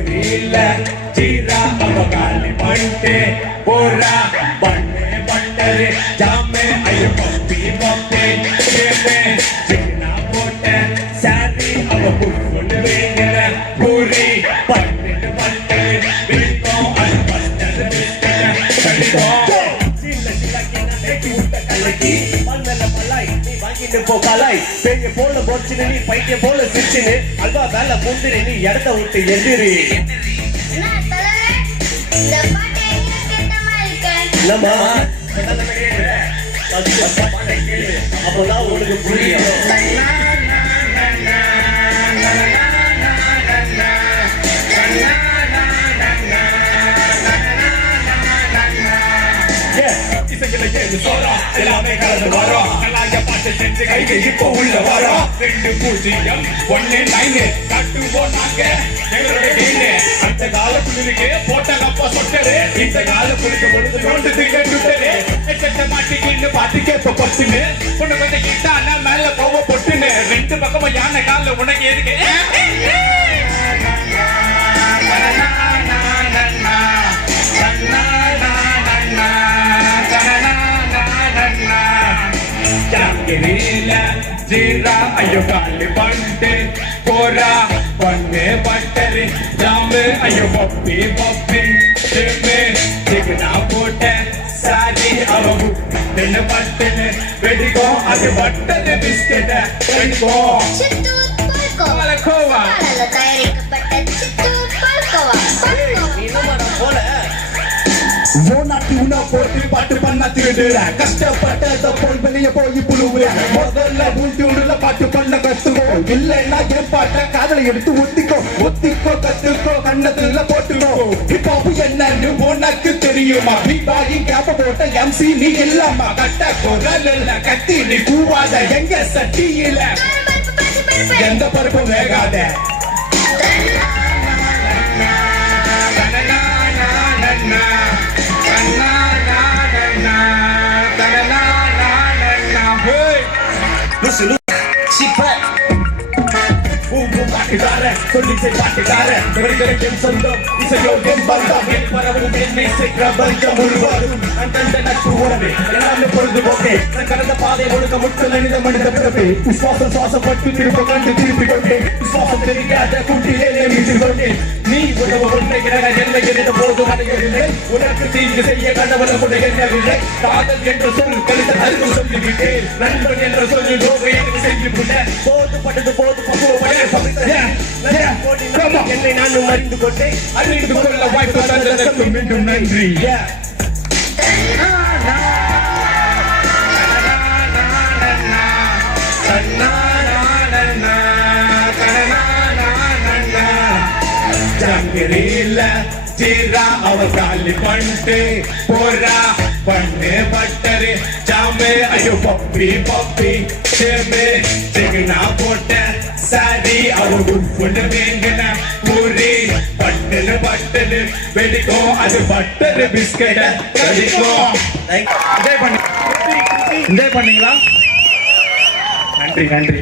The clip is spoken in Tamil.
ஜாங்கிரில ஜீரா அவகாலி பண்ணிட்டு போறா பண்ணே பட்டரு ஜாமே ஐயோ பப்பி பப்பி சேமே சிக்கனா போட்ட சாரி அவ புட்டு வேங்கற பூரி பட்டு பட்டு வீட்டோ அது பட்டரு பிஸ்கட் கடிதோ சின்ன சின்ன கிண்ண தேக்கி விட்ட கலக்கி மண்ணல மலாய் நீ வாங்கிட்டு போகலாய் பேய போல போச்சுன்னு நீ பைத்திய போல சிரிச்சுன்னு அல்வா வேலை பூந்துரு நீ இடத்த விட்டு எதிரி அப்பதான் உனக்கு புரியும் எல்லாமே கலந்து வரும் பாட்டு செஞ்சு கைக்கு இப்போ உள்ள வரும் 2-0-1-9 கட்டுவோம் நாங்க எங்களுடைய கீழே அந்த கால புள்ளிக்கு போட்ட கப்பா சொட்டரு இந்த கால புள்ளிக்கு பொழுது கொண்டு திகட்டுட்டரு எச்சட்ட மாட்டிக்கின்னு பாட்டு கேப்ப பட்டுன்னு பொண்ணு கொஞ்சம் கிட்டான மேல போவ பொட்டுன்னு 2 பக்கமும் யானை கால உனக்கு எதுக்கு ஜாங்கிரில ஜீரா ஐயோ காலி பண்ணிட்டு போறா பண்ணே பட்டரு ஜாம்பு ஐயோ பப்பி பப்பி சேமே சிக்கனா போட்ட சாரி அவ புட்டு பட்டுன்னு வெடிக்கோ அது பட்டரு பிஸ்கெட்ட வெடிக்கோ சித்தூர் பால்கோவா பாலால தயாரிக்கப்பட்ட சித்தூர் பால்கோவா போல ஓனாட்டி உன்னா போட்டு பாட்டு பண்ணா திருடுற கஷ்டப்பட்ட போல் வெளிய போய் புழுவுற முதல்ல உள்ள பாட்டு பண்ண கத்துக்கோ இல்லைன்னா என் பாட்ட காதலை எடுத்து ஒத்திக்கோ கத்துக்கோ கண்ணத்துல போட்டுக்கோ இப்போ என்னன்னு உனக்கு தெரியுமா பீபாகி கேப்ப போட்ட எம்சி நீ இல்லாமா கட்ட குரல் கத்தி நீ கூவாத எங்க சட்டியில எந்த பருப்பும் வேகாத சொல்லிசை பாட்டுக்கார சொந்தம் இசையோ என் பந்தம் என் பரவும் என் இசை பிரபஞ்சம் முழுவதும் அந்தந்த நட்பு உறவு எல்லாமே பொழுதுபோக்கே நான் கடந்த பாதை ஒழுக்க முட்கள் அணிந்த மனித பிறப்பே விசுவாசம் சுவாசப்பட்டு திரும்ப கண்டு திருப்பி கொண்டேன் விசுவாசம் தெரியாத கூட்டிலே மீட்டு கொண்டேன் நீ உணவு ஒன்றை கிரக என்னை எரிந்த போது அடையவில்லை உனக்கு தீங்கு செய்ய கடவுள கூட எண்ணவில்லை காதல் என்ற சொல் கழித்த அருள் சொல்லிவிட்டேன் நண்பன் என்ற சொல்லி நோவை எனக்கு செஞ்சு விட்ட போதுபட்டது போது பக்குவப்பட என்னை நானும் அறிந்து கொண்டேன் அறிந்து கொள்ள வாய்ப்பு தந்ததற்கு மீண்டும் நன்றி ஜாங்கிரில ஜீரா அவ காலி பண்ணிட்டு போறா பண்ணே பட்டரு ஜாமே ஐயோ பப்பி பப்பி சேமே சிக்கனா போட்ட சாரி அவ புட்டு வேங்கன பூரி பட்டரு பட்டரு வெடிக்கோ அது பட்டரு பிஸ்கெட் வெடிக்கோ என்ஜாய் பண்ணீங்களா? நன்றி.